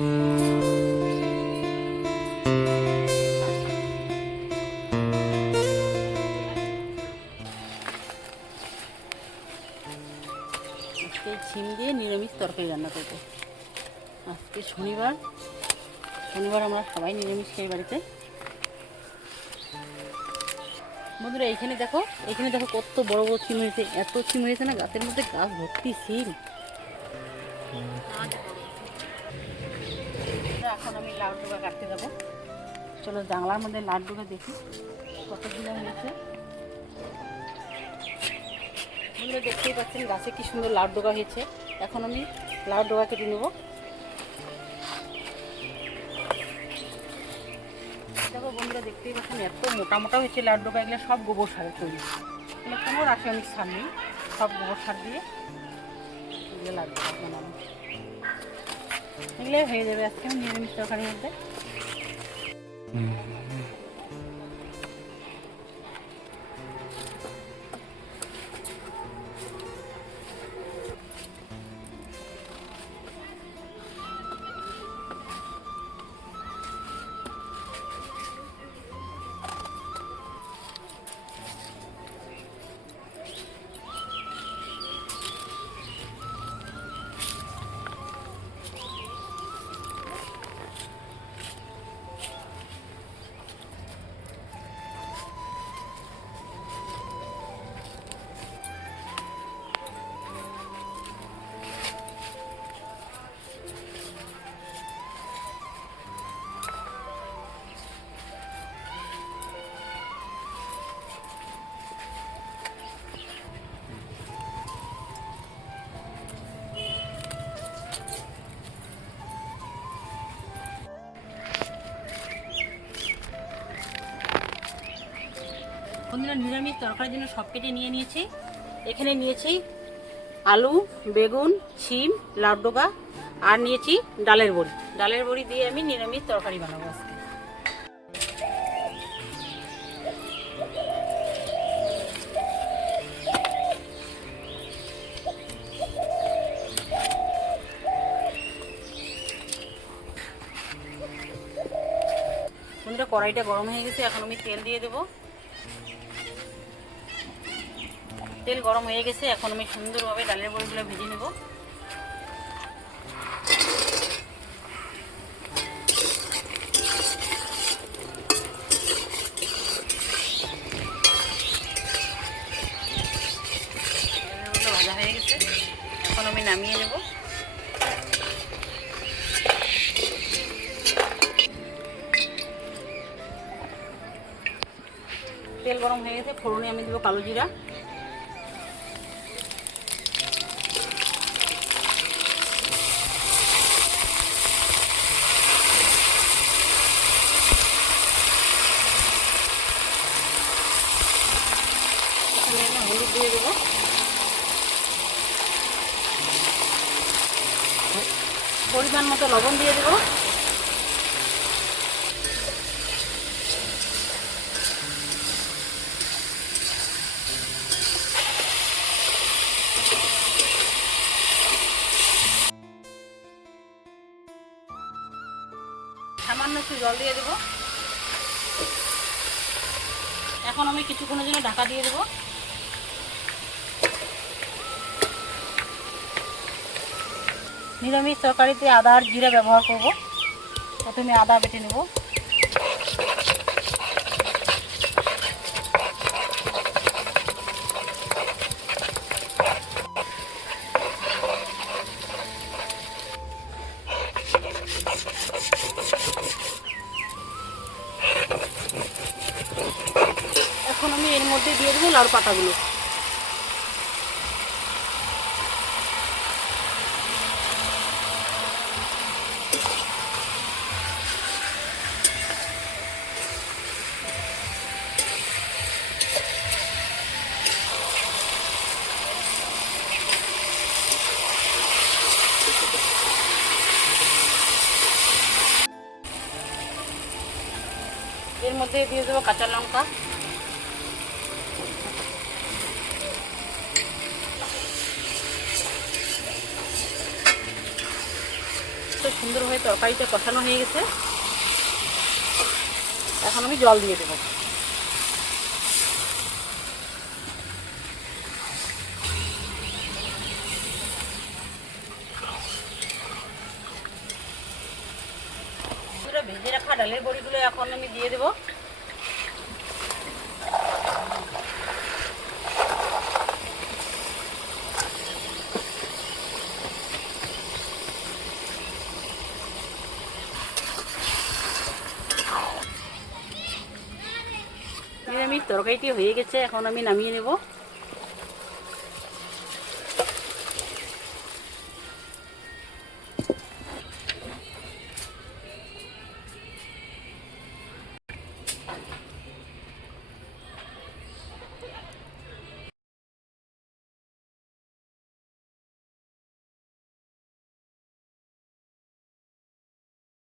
আজকে ঝিম দিয়ে নিরামিষ তরকারি রান্না করবো। আজকে শনিবার আমরা সবাই নিরামিষ খাই বাড়িতে। বন্ধুরা এখানে দেখো কত বড় বড় ছিম হয়েছে, এত ছিম হয়েছে না, গাছের মধ্যে গাছ ভর্তি ছিম। এখন আমি লাউ ডোকা কাটতে যাবো। চলো জানলার মধ্যে লাউ ডোকা দেখি কতগুলো হয়েছে। বন্ধুরা দেখতেই পাচ্ছেন গাছে কি সুন্দর লাউ ডোকা হয়েছে। এখন আমি লাউ ডোকা কেটে নেবো। দেখো বন্ধুরা দেখতেই পাচ্ছেন এত মোটা মোটা হয়েছে লাউ ডোকা। এগুলো সব গোবর সারের তৈরি, এগুলো কোনো রাসায়নিক সার নেই, সব গোবর সার দিয়ে এগুলো লাউ ডোকা বানানো। এগুলো হয়ে যাবে আজকে আমি নিরামিষ তরকারির মধ্যে। বন্ধুরা নিরামিষ তরকারির জন্য সব কেটে নিয়ে নিয়েছি। এখানে নিয়েছি আলু, বেগুন, শিম, লাউ ডোকা আর নিয়েছি ডালের বড়ি। ডালের বড়ি দিয়ে আমি নিরামিষ তরকারি বানাবো আজকে। বন্ধুরা কড়াইটা গরম হয়ে গেছে, এখন আমি তেল দিয়ে দেবো। তেল গরম হয়ে গেছে, এখন আমি সুন্দরভাবে ডালের বড়িগুলো ভেজে নেব। ভাজা হয়ে গেছে, এখন আমি নামিয়ে নেব। তেল গরম হয়ে গেছে, ফোড়নে আমি দেবো কালো জিরা, হলুদ দিয়ে দেবো, পরিমাণ মতো লবণ দিয়ে দেবো, সামান্য একটু জল দিয়ে দেবো। এখন আমি কিছুক্ষণের জন্য ঢাকা দিয়ে দেবো। নিরামিষ তরকারিতে আদা আর জিরা ব্যবহার করব। প্রথমে আদা বেটে নেব, এখন আমি এর মধ্যে দিয়ে দেবো লাউ পাতাগুলো। এর মধ্যে দিয়ে দেবো কাঁচা লঙ্কা, সুন্দরভাবে তরকারিটা কষানো হয়ে গেছে। এখন আমি জল দিয়ে দেবো। ভেজে রাখা ডালের বড়িগুলো এখন আমি দিয়ে দেবো। নিরামিষ তরকারিটি হয়ে গেছে, এখন আমি নামিয়ে নেব।